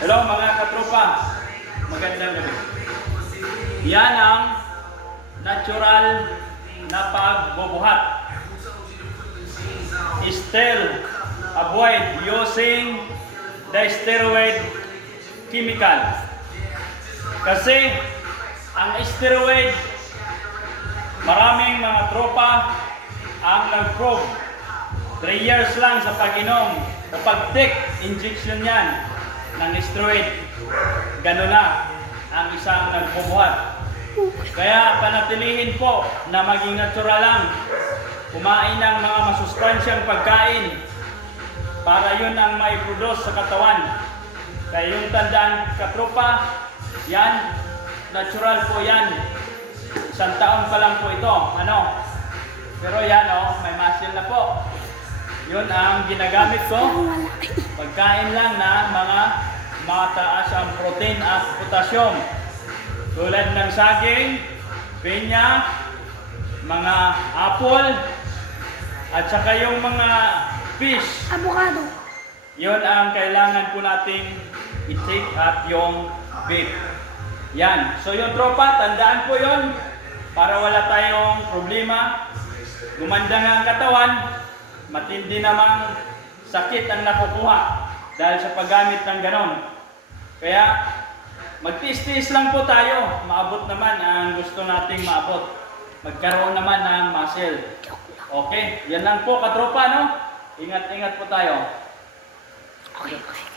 Hello mga katropa, magandang gabi. Yan ang natural na pagbubuhat. Still avoid using the steroid chemical. Kasi ang steroid, maraming mga tropa ang nag-prove 3 years lang sa pag-inom o pag-take injection yan ng steroid. Gano'n na ang isang nagbubuhat. Kaya panatilihin po na maging natural lang. Kumain ng mga masustansyang pagkain para yun ang maiproduce sa katawan. Kaya yung tandaan katropa, yan, natural po yan. 1 taon pa lang po ito. Ano? Pero yan may muscle na po. Yun ang ginagamit ko. Pagkain lang na mga mataas ang protein at potassium. Tulad ng saging, pinya, mga apple, at saka yung mga fish. Avocado. Yun ang kailangan po nating i-take at yung beef. Yan. So yung tropa, tandaan po yun para wala tayong problema. Gumanda nga ang katawan, matindi namang sakit ang nakukuha dahil sa paggamit ng ganon. Kaya magtiis-tiis lang po tayo. Maabot naman ang gusto nating maabot. Magkaroon naman ng muscle. Okay, yan lang po katropa, no? Ingat-ingat po tayo. Okay.